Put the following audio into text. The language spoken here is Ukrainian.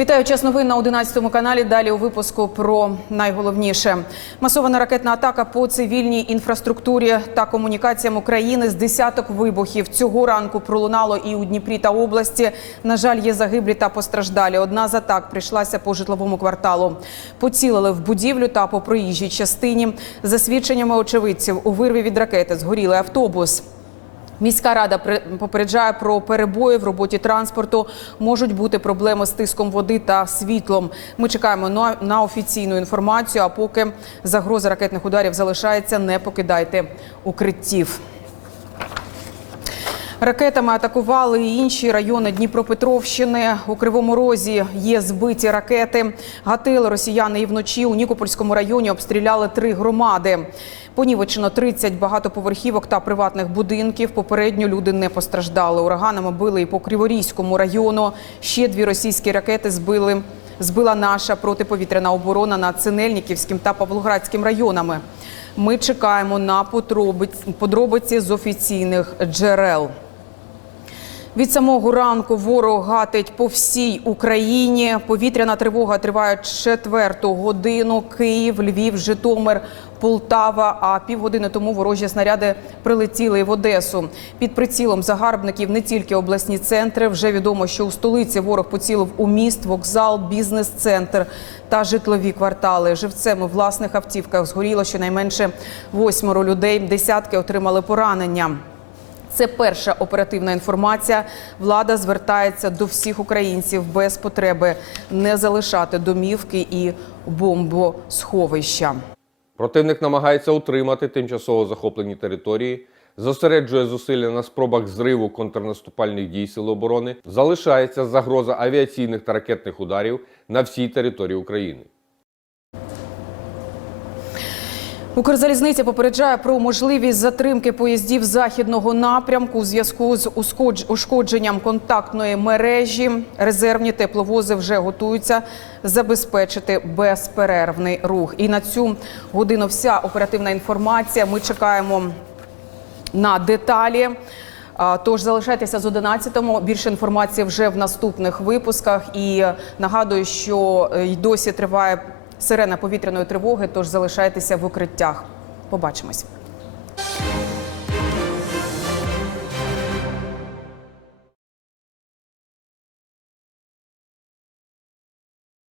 Вітаю час новин на 11 каналі. Далі у випуску про найголовніше. Масована ракетна атака по цивільній інфраструктурі та комунікаціям України з десяток вибухів. Цього ранку пролунало і у Дніпрі та області. На жаль, є загиблі та постраждалі. Одна з атак прийшлася по житловому кварталу. Поцілили в будівлю та по проїжджій частині. За свідченнями очевидців, у вирві від ракети згорілий автобус. Міська рада попереджає про перебої в роботі транспорту. Можуть бути проблеми з тиском води та світлом. Ми чекаємо на офіційну інформацію. А поки загроза ракетних ударів залишається, не покидайте укриттів. Ракетами атакували і інші райони Дніпропетровщини. У Кривому Розі є збиті ракети. Гатили росіяни і вночі у Нікопольському районі обстріляли три громади. Понівечено 30 багатоповерхівок та приватних будинків. Попередньо люди не постраждали. Ураганами били і по Криворізькому району. Ще дві російські ракети збили. Збила наша протиповітряна оборона над Синельниківським та Павлоградським районами. Ми чекаємо на подробиці з офіційних джерел. Від самого ранку ворог гатить по всій Україні. Повітряна тривога триває четверту годину. Київ, Львів, Житомир, Полтава. А півгодини тому ворожі снаряди прилетіли в Одесу. Під прицілом загарбників не тільки обласні центри. Вже відомо, що у столиці ворог поцілив у міст, вокзал, бізнес-центр та житлові квартали. Живцем у власних автівках згоріло щонайменше восьмеро людей. Десятки отримали поранення. Це перша оперативна інформація. Влада звертається до всіх українців без потреби не залишати домівки і бомбосховища. Противник намагається утримати тимчасово захоплені території, зосереджує зусилля на спробах зриву контрнаступальних дій Сил оборони. Залишається загроза авіаційних та ракетних ударів на всій території України. Укрзалізниця попереджає про можливість затримки поїздів західного напрямку у зв'язку з ушкодженням контактної мережі. Резервні тепловози вже готуються забезпечити безперервний рух. І на цю годину вся оперативна інформація. Ми чекаємо на деталі. Тож залишайтеся з 11-му. Більше інформації вже в наступних випусках. І нагадую, що е, й досі триває сирена повітряної тривоги. Тож залишайтеся в укриттях. Побачимось.